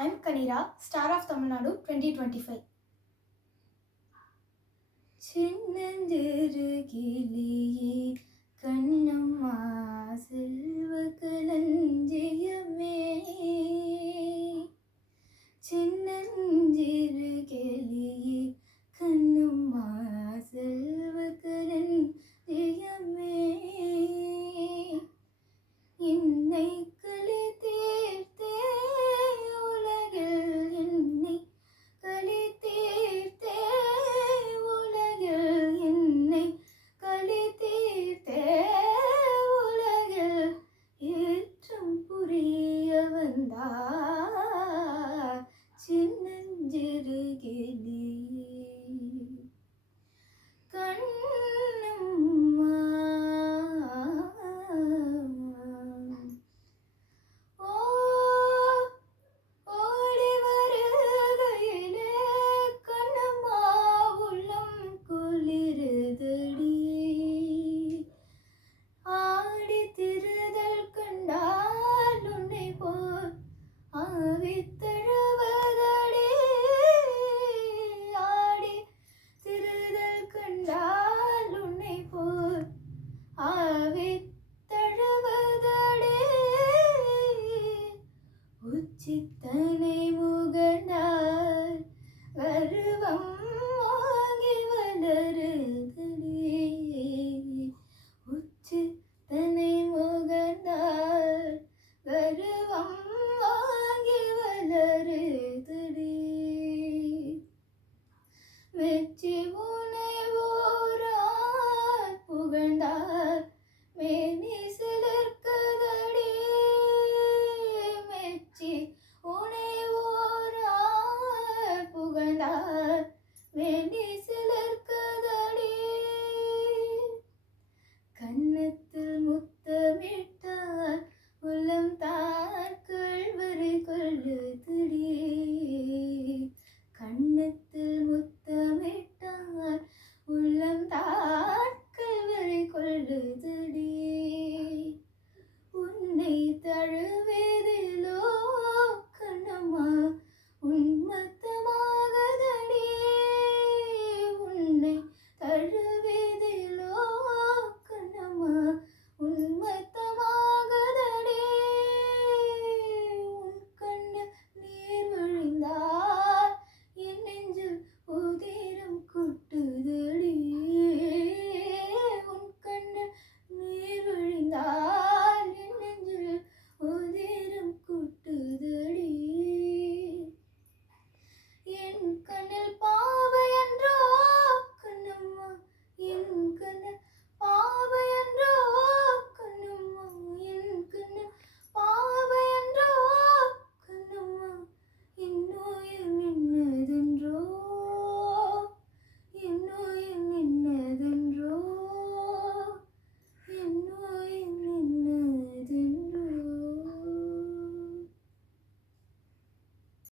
I'm Kanira, Star of Tamil Nadu 2025. சின்னஞ்சிறு கிளியே கண்ணம்மா செல்வ களஞ்சியமே, சின்னஞ்சிறு கிளியே கண்ணம்மா செல்வ களஞ்சியமே, என்னை களி தீர்த்தே உலகில், என்னை களி தீர்த்தே உலகில், என்னை களி தீர்த்தே உலகில், ஏற்றம் புரிய வந்தார் சின்னஞ்சிறு கிளியே கண்ணம்மா. ஓடி வருகையிலே கண்ணம்மா உள்ளம் குளிருதடி, ஆடி திருதல் கண்டால் உன்னை போல் ஆவித்தழுவதடி, ஆடி திருதல் கண்டால் உன்னை போல் ஆவித்தழுவதடி, உச்சித்தனை முகனார் கருவம்